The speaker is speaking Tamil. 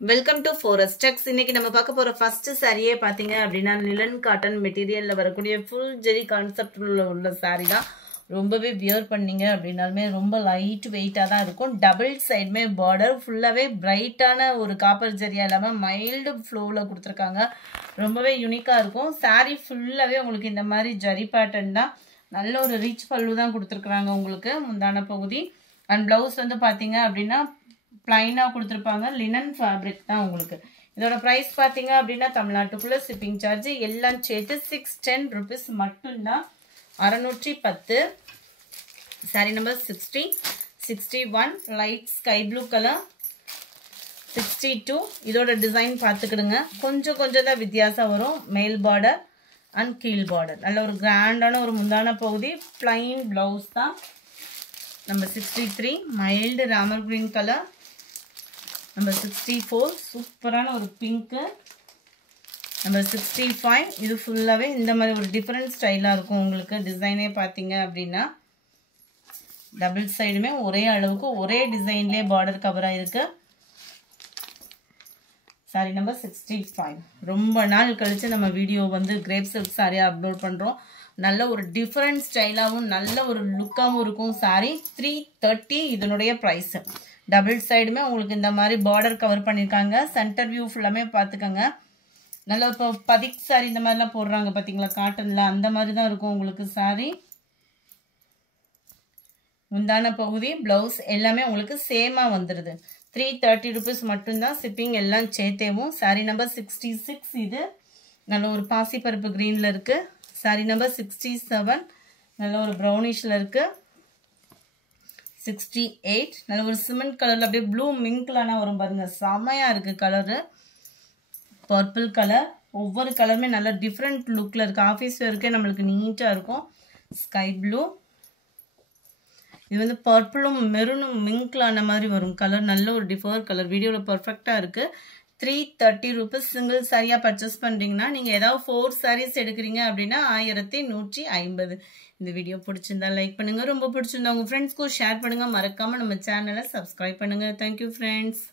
வெல்கம் டு ஃபாரஸ்ட் டெக்ஸ். இன்னைக்கு நம்ம பார்க்க போற ஃபர்ஸ்ட் சாரியே பாத்தீங்க அப்படின்னா லினன் காட்டன் மெட்டீரியல்ல வரக்கூடிய ஃபுல் ஜெரி கான்செப்ட் உள்ள சாரி தான். ரொம்பவே வியர் பண்ணீங்க அப்படின்னாலுமே ரொம்ப லைட் வெயிட்டா தான் இருக்கும். டபுள் சைடுமே பார்டர் ஃபுல்லாவே பிரைட்டான ஒரு காப்பர் ஜெரியா இல்லாம மைல்டு ஃப்ளோல கொடுத்துருக்காங்க. ரொம்பவே யூனிக்கா இருக்கும். சாரி ஃபுல்லாவே உங்களுக்கு இந்த மாதிரி ஜரி பேட்டர்ன் தான். நல்ல ஒரு ரிச் பல்லு தான் கொடுத்துருக்காங்க உங்களுக்கு முந்தான பகுதி. அண்ட் பிளவுஸ் வந்து பாத்தீங்க அப்படின்னா பிளைனாக கொடுத்துருப்பாங்க. லினன் ஃபேப்ரிக் தான் உங்களுக்கு. இதோட ப்ரைஸ் பார்த்தீங்க அப்படின்னா தமிழ்நாட்டுக்குள்ளே ஷிப்பிங் சார்ஜ் எல்லாம் சேர்த்து 610 rupees மட்டும்தான். 610. Sorry number 60, 61 light sky blue colour, 62. இதோட டிசைன் பார்த்துக்கிடுங்க. கொஞ்சம் தான் வித்தியாசம் வரும். மேல் பார்டர் அண்ட் கீழ் பார்டர். நல்ல ஒரு கிராண்டான ஒரு முந்தான பகுதி. பிளைன் பிளவுஸ் தான். Number 63 mild Ramar green colour. Number 64 சூப்பரான ஒரு பிங்க்கு. நம்பர் 65 இது ஃபுல்லாகவே இந்த மாதிரி ஒரு டிஃப்ரெண்ட் ஸ்டைலாக இருக்கும் உங்களுக்கு. டிசைனே பார்த்தீங்க அப்படின்னா டபுள் சைடுமே ஒரே அளவுக்கு ஒரே டிசைன்லேயே பார்டர் கவராக இருக்கு. Sorry number 65. ரொம்ப நாள் கழித்து நம்ம வீடியோ வந்து கிரேப் சில்க் சாரியாக அப்லோட் பண்ணுறோம். நல்ல ஒரு டிஃப்ரெண்ட் ஸ்டைலாகவும் நல்ல ஒரு லுக்காகவும் இருக்கும் சாரி. 330 இதனுடைய ப்ரைஸு. டபுள் சைடுமே உங்களுக்கு இந்த மாதிரி பார்டர் கவர் பண்ணியிருக்காங்க. சென்டர் வியூ ஃபுல்லாமே பார்த்துக்கோங்க. நல்ல இப்போ பதிக் சாரி இந்த மாதிரிலாம் போடுறாங்க பார்த்தீங்களா காட்டனில், அந்த மாதிரி தான் இருக்கும் உங்களுக்கு சாரி. முந்தான பகுதி பிளவுஸ் எல்லாமே உங்களுக்கு சேமாக வந்துடுது. 330 rupees மட்டும்தான். ஷிப்பிங் எல்லாம் சேர்த்தேவும். சாரி நம்பர் 66 இது நல்ல ஒரு பாசிப்பருப்பு க்ரீனில் இருக்குது. சாரி நம்பர் 67 நல்ல ஒரு ப்ரௌனிஷில் இருக்குது. 68 நல்ல ஒரு சிமெண்ட் கலரில் அப்படியே ப்ளூ மிங்க்லானா வரும் பாருங்க. செமையாக இருக்குது கலரு. Purple colour. ஒவ்வொரு கலருமே நல்ல டிஃப்ரெண்ட் லுக்கில் இருக்குது. ஆஃபீஸ் வேர்க்கே நம்மளுக்கு நீட்டாக இருக்கும். Sky blue. இது வந்து பர்பிளும் மெரூனும் மிங்க்லான மாதிரி வரும் கலர். நல்ல ஒரு டிஃபர் கலர். வீடியோவில் பர்ஃபெக்டாக இருக்குது. 330 rupees. சிங்கிள் சாரியாக பர்ச்சேஸ் பண்ணுறீங்கன்னா நீங்கள் ஏதாவது 4 sarees எடுக்கிறீங்க அப்படின்னா 1150. இந்த வீடியோ பிடிச்சிருந்தா லைக் பண்ணுங்கள். ரொம்ப பிடிச்சிருந்தா உங்கள் ஃப்ரெண்ட்ஸ்க்கும் ஷேர் பண்ணுங்கள். மறக்காமல் நம்ம சேனலை சப்ஸ்கிரைப் பண்ணுங்கள். Thank you friends.